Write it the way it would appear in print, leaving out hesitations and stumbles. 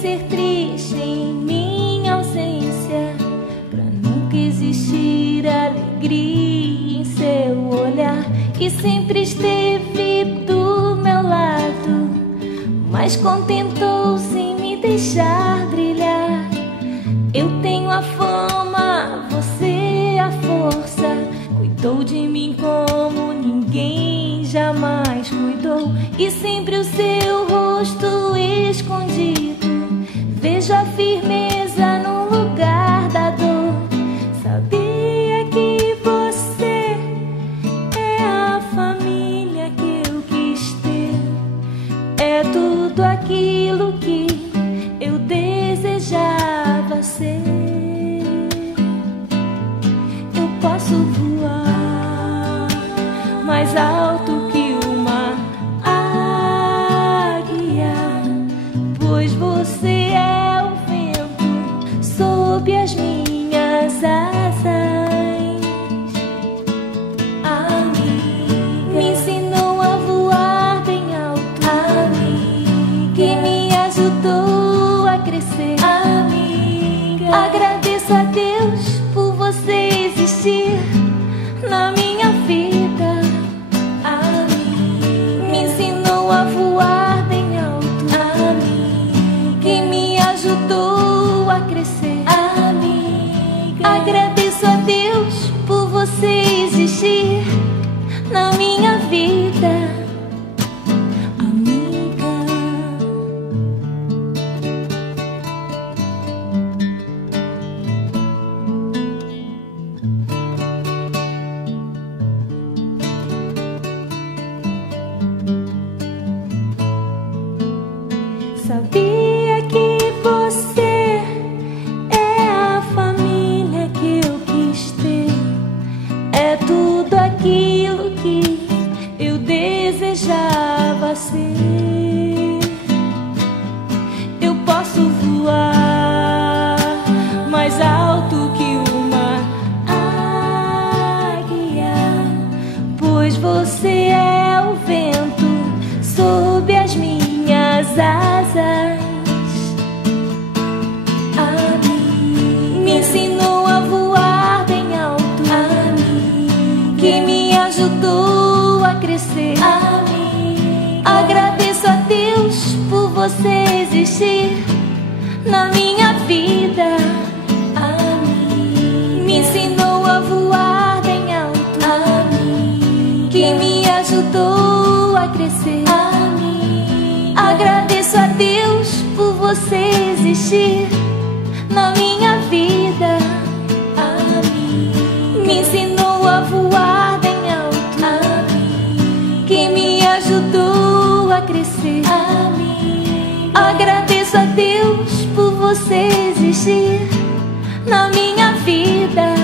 ser triste em minha ausência, pra nunca existir alegria em seu olhar. E sempre esteve do meu lado, mas contentou-se em me deixar brilhar. Eu tenho a fama, você a força. Cuidou de mim como ninguém jamais cuidou. E sempre o seu rosto escondido, vejo a firmeza no lugar da dor. Sabia que você é a família que eu quis ter, é tudo aquilo que eu desejava ser. Eu posso voar mais alto que uma águia, pois você é o vento sob as minhas asas. Amiga, me ensinou a voar bem alto. Amiga, que me ajudou a crescer. Amiga, agradeço a Deus por você existir na minha vida. Amiga, me ensinou a voar bem alto. Amiga, que me ajudou a crescer. Amiga, agradeço a Deus por você existir na minha vida. Amiga, sabia que você é a família que eu quis ter, é tudo aquilo que eu desejava ser. Eu posso voar mais alto que uma águia, pois você é o vento sob as minhas asas. Amiga, me ensinou a voar bem alto. Amiga, que me ajudou a crescer. Amiga, agradeço a Deus por você existir na minha vida. Amiga, me ensinou a voar bem alto. Amiga, que me ajudou a crescer. Amiga, agradeço a Deus por você existir na minha vida. Amiga, me ensinou a voar bem alto. Amiga, que me ajudou a crescer. Amiga, agradeço a Deus por você existir na minha vida.